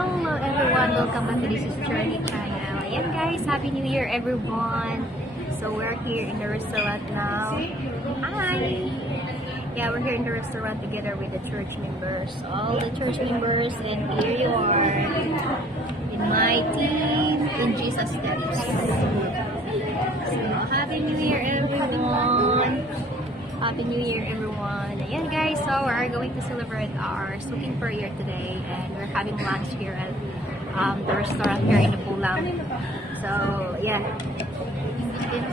Hello everyone, welcome back to this is Journey channel. Ayan guys, Happy New Year everyone. So we're here in the restaurant now. Hi! Yeah, we're here in the restaurant together with the church members. All the church members, and here you are in my team in Jesus Steps. So Happy New Year everyone! Happy New Year everyone! Ayan guys, so we are going to celebrate our Suking Prayer today, and we're having lunch here at the restaurant here in the Pulang. So yeah,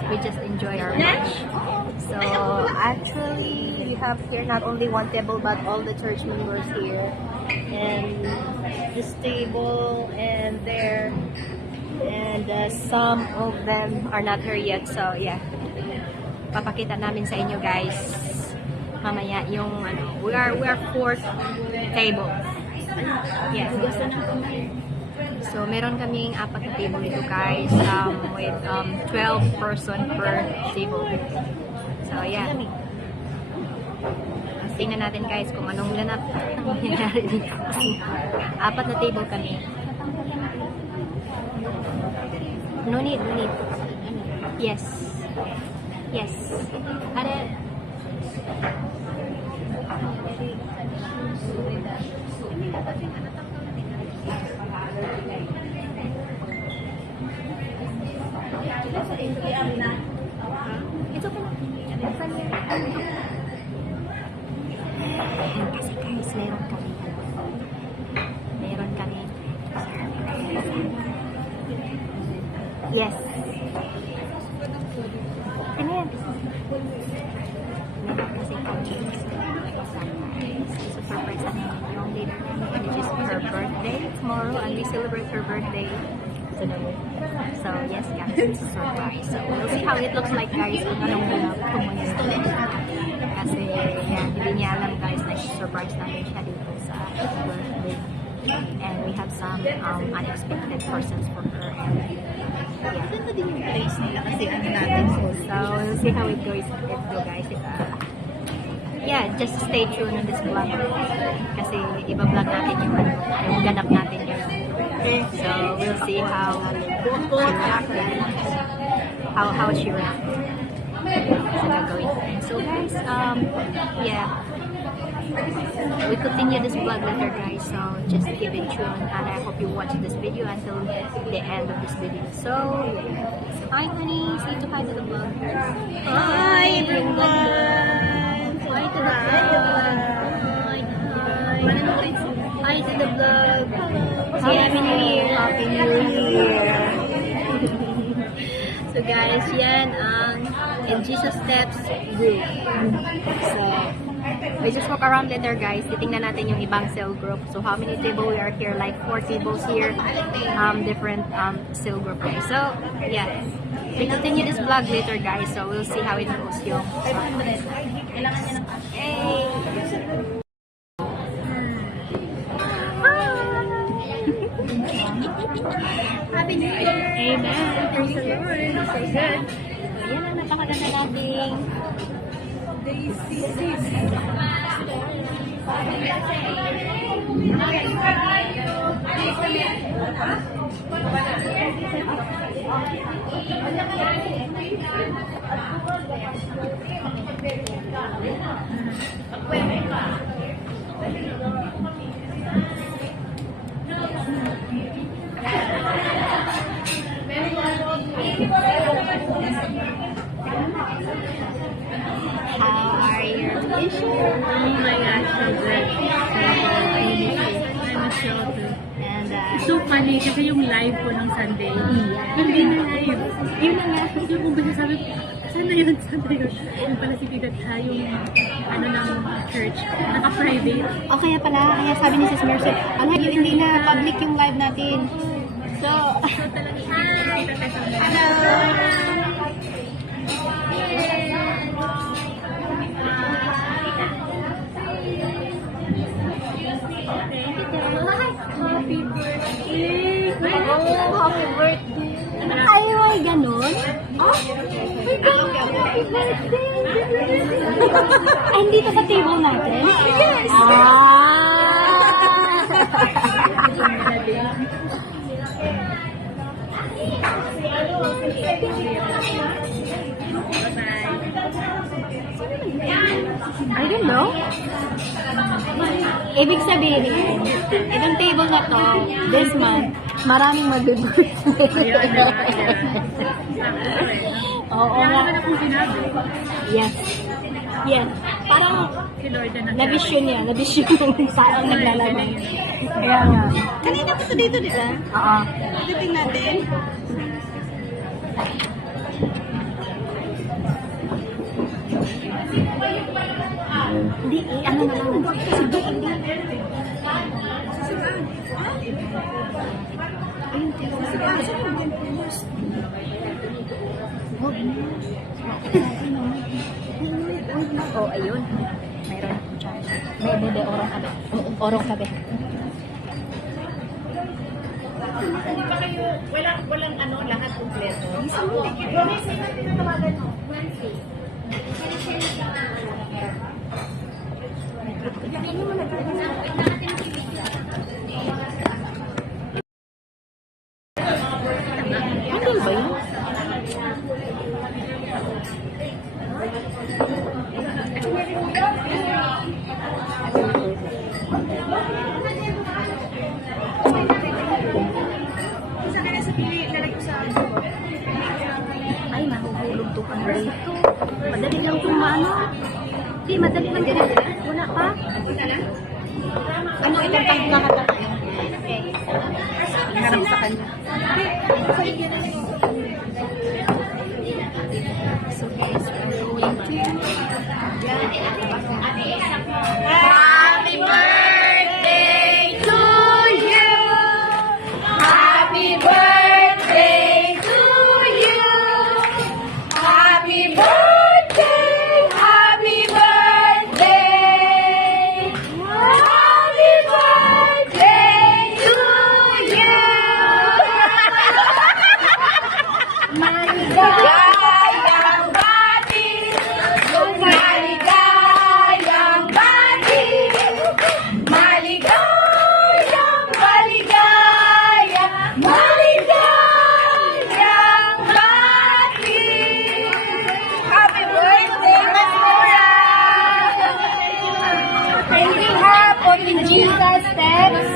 we just enjoy our lunch. So actually we have here not only one table but all the church members here, and this table and there, and some of them are not here yet. So yeah, papakita namin sa inyo guys mamaya yung we are fourth table. Yes. So meron kaming apat na table dito guys, with 12 person per table. So yeah, tingnan natin guys kung anong ganap nangyayari dito kasi apat na table kami. No need. Yes. Are it's okay na. Kasi guys, meron kami. Yes. Ano yan? Meron kasi kami surprise namin yung leader namin, and which is her birthday tomorrow, and we celebrate her birthday today. So yes guys, it's a surprise. So we'll see how it looks like guys kung anong pumunta. Kasi yan, hindi niya alam guys na surprise namin siya dito sa birthday. And we have some unexpected persons for her. And yeah. Ganda din yung place nila kasi ano natin. So we'll see how it goes guys. Yeah, just stay tuned on this vlog. Kasi iba-vlog natin yung ganap natin yun. So we'll see how she reacts sa gagawin. So guys, yeah, we continue this vlog later guys, so just keep it tuned, and I hope you watch this video until the end of this video. So hi honey, say hi to the vlog. Hi everyone! Hi to the vlog. Hi to the vlog. Happy New Year. Happy New Year. So guys, yan ang In Jesus Steps group. So we just walk around later guys. Titingnan natin yung ibang cell group. So how many tables we are here? Like 4 tables here. Different cell group guys. So yeah, we continue this vlog later guys. So we'll see how it goes yung Happy New Year! Amen! Praise the Lord! So good! Yan ang napakaganda nating Day 6. How are your wishes? Oh my gosh, so good! I miss you all too. And It's so funny kasi yung live ko ng Sunday. Hindi na live. yun na nga. Yung umpisa sabi ko, sana yun. Yung pala si Pigat ha, yung ano ng church, naka-private. O kaya pala, kaya sabi ni Sis Mercy, hindi na public yung live natin. So, So talaga, hi! hello! Happy birthday! Oh, happy birthday! Ay, ganun? Oh, happy birthday! Ay, hindi to sa table natin? Yes! Ah! I don't know. Ibig sabihin, itong table na to, this month, maraming mag-birthday. Oo nga. Wala akong sinabi. Yes. Yes. Parang Si Lord na na-vision niya. Na-vision yung taong naglalagay. Kaya nga. Kanina ko dito, di ba? Oo. Titing natin. Hindi, ano na lang. Oh, ayun. Mayroon akong charge. May orong kabe. Orong kabe. Walang ano, lahat kompleto. Ano ba yun? Ay, mahuhulog to kang rito. Madali lang itong maano. Hindi, madali lang din. Wala pa. Ano itong pagkakata? Harap sa kanya. So guys, we're going to... Happy birthday to you! Happy birthday to you! Happy birthday! Happy birthday! Happy birthday to you! Maligayang bati! Maligayang bati! Maligayang, maligayang, maligayang bati! Happy birthday, Masura! In behalf of the Jesus steps,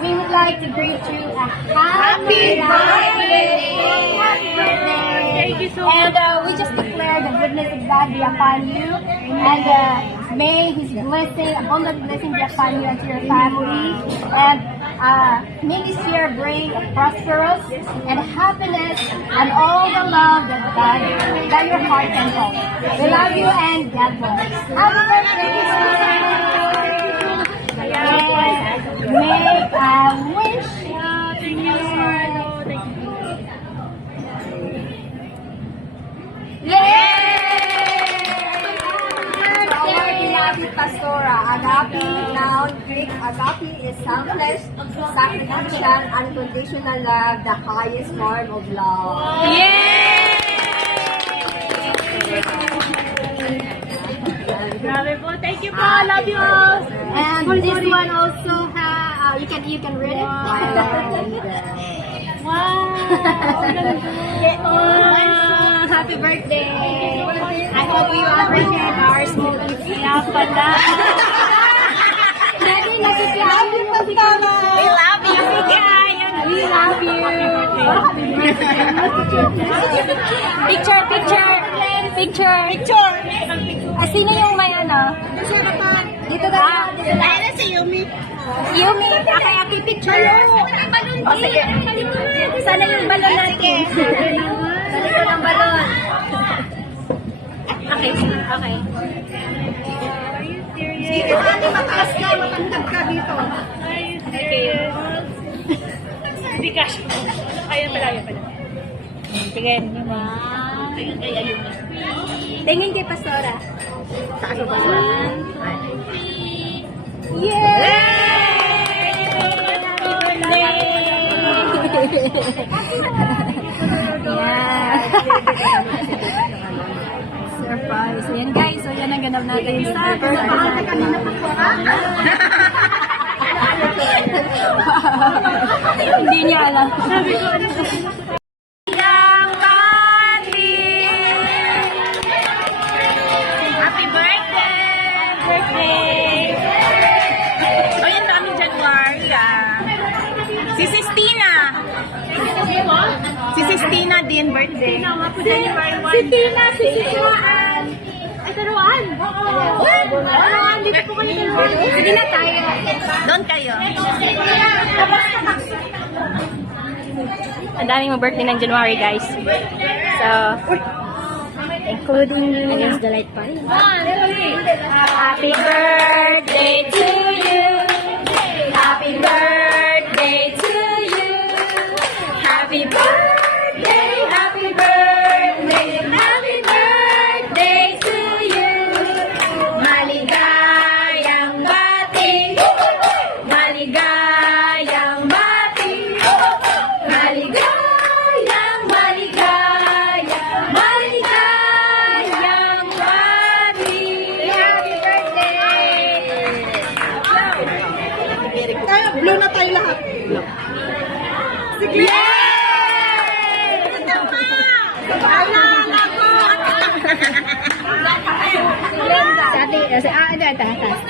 we would like to greet you a happy birthday! Happy birthday! Thank you so And we just declare the goodness of God be upon you, and may His blessing, abundant blessing be upon you and to your family, and may this year bring prosperous and happiness and all the love that God, that your heart can hold. We love you and God bless. Happy birthday! Make a wish. Beloved Pastora, agape, noun Greek, agape is selfless, sacrificial, unconditional love, the highest form of love. Grabe po. Thank you po. Love you all. And this one also you can read it. Wow. Oh, happy birthday! I hope you appreciate our small gifts. Yeah, pala. Daddy, love you, Pastora. We love you. We love you. Picture. Sino yung may ano? Dito na. Ayun na si Yumi. Yumi, aki picture. O sige. Sana yung balon natin. Sana yung balon. Okay. Dito kami mataas ka, matangkad ka dito. Okay. Hindi ka. Ayun pala. Sige. Tingin kay Pastora. Taas mo ba siya? Yay! Surprise. Ayan guys, so yan ang ganap natin sa birthday. Hindi niya alam. Sabi ko, ano ba? Yang Bati! Happy birthday! O yan kami January Si Sistina. Si Sistina din birthday. Si Tina, si Tina. Ay, taruan. Taruan, di ko pa taruan. Sige na tayo. Doon kayo. Ang daming birthday ng January, guys. So, including you. Against the light pa rin. Happy birthday to you. Happy birthday to you. Happy birthday, happy birthday, happy birthday to you. Maligayang bati. Maligayang bati. Maligayang, maligayang, maligayang bati. Happy birthday! Tayo, blue na tayo lahat. Yay! Sabi, ito, tatas.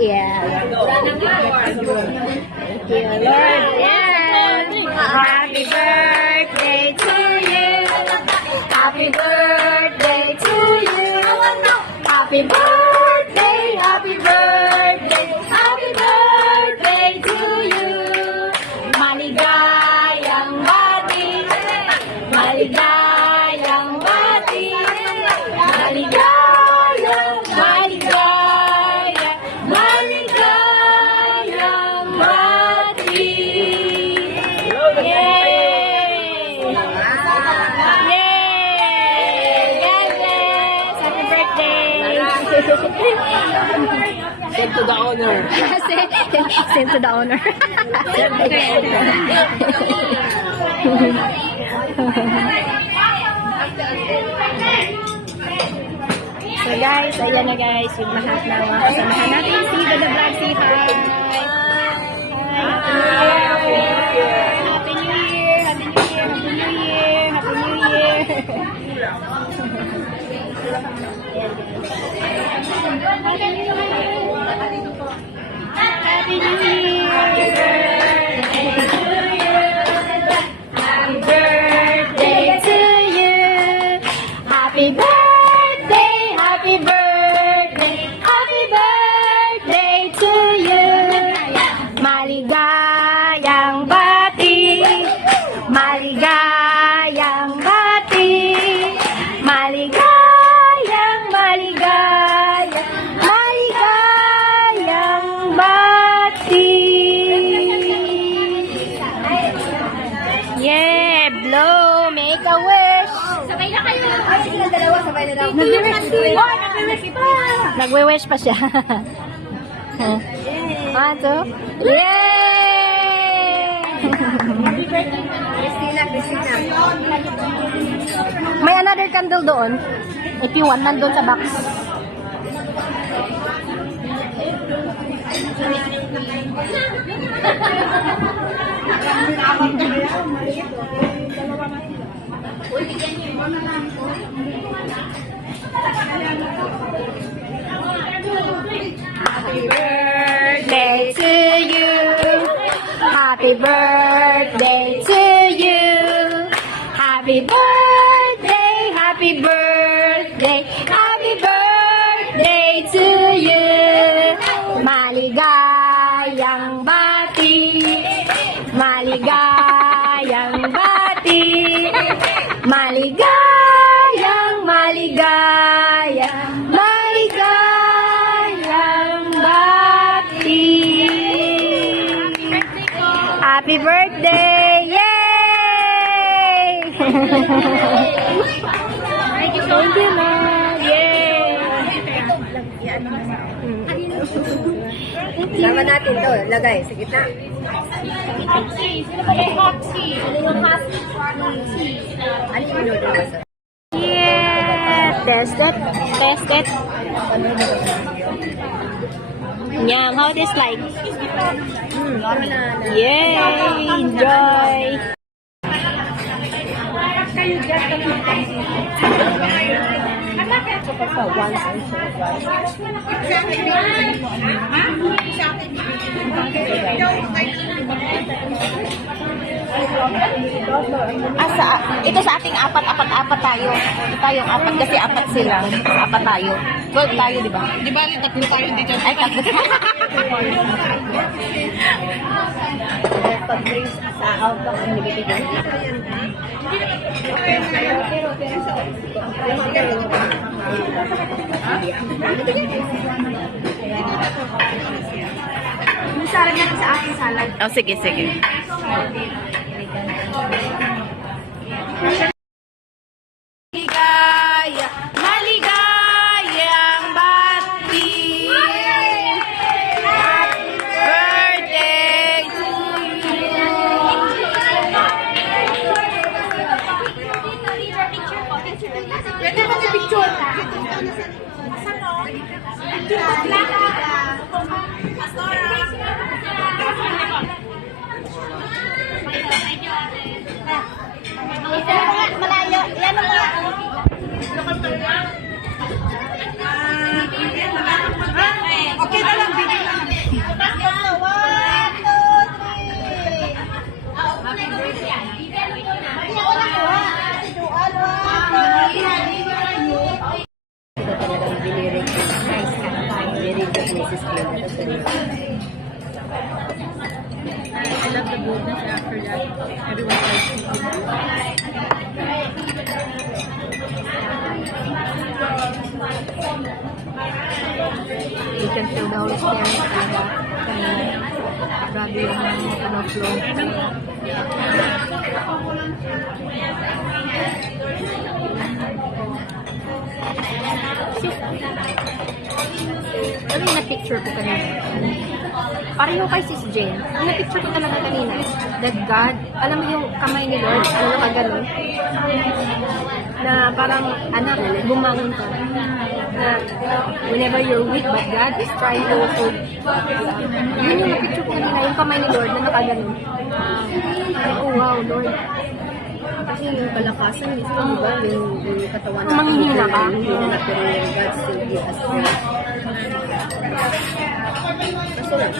Yeah. Thank you, Lord. Yes. Happy birthday to you. Happy birthday to you. Happy birthday, happy birthday, happy birthday to you. Maligayang bati. Maligayang bati. Maligayang, maligayang, maligayang bati. Yay! Yay! God bless! Happy birthday! Send to the owner. Send to the owner. So guys, ayan na guys, yung lahat ng mga kasamahan natin. Si Dada Vlog, si hi! Happy New Year! Happy New Year! Happy New Year! Happy New Year! Happy New Year! Happy New Year! Happy birthday to you! Happy birthday! Happy birthday! Happy birthday to you! Maligayang bati! Maligayang bati! Maligayang, maligayang, maligayang bati! Yeah! Blow! Make a wish! Sabay na kayo. Ay, sila dalawa, sabay na daw. Nagwe-wish pa siya. 1, 2. Yay! Christina. May another candle doon. If you want, nandun sa box. Happy birthday to you. Happy birthday to you. Happy birthday, happy birthday, happy birthday to you. Maligayang bati. Maligayang bati. Maligayang, maligayang, maligayang bati. Happy birthday! Yay! Thank you, Mom! Yay! Sama natin to. Lagay sa gitna. Ano yung noodles? Yeah! Test it! Test it! Yum, how it is like? Yay! Enjoy! Ito sa ating apat tayo. Tayong apat kasi apat sila. Apat tayo. 12 tayo, di ba? Di ba, tatlo tayo dito. Ay, tatlo. Pag-brace sa outlook ang nabibigyan. Sarap natin sa aking salad. Oh, sige. Maligayang bati. Happy birthday to Pwede ba sa picture? Malayo. Yan ang mga... Okay na lang, video lang. I love the boldness after that. Everyone likes it. You can feel the Holy Spirit talaga. Grabe yung flow. Ano yung na-picture ko kanina? Pareho kay Sis Jen. Yung na-picture ko talaga kanina, that God, alam mo yung kamay ni Lord, ano nakaganon? Na parang, anak, bumangon ka. Na, whenever you're weak, but God is trying to hold. Yun yung na-picture ko kanina, yung kamay ni Lord na nakaganon. Oh, wow, Lord. Kasi yung kalakasan mismo, di ba? Yung katawan natin. Manghihina ka. Hindi na pero yung God still give us strength. Kaso lang,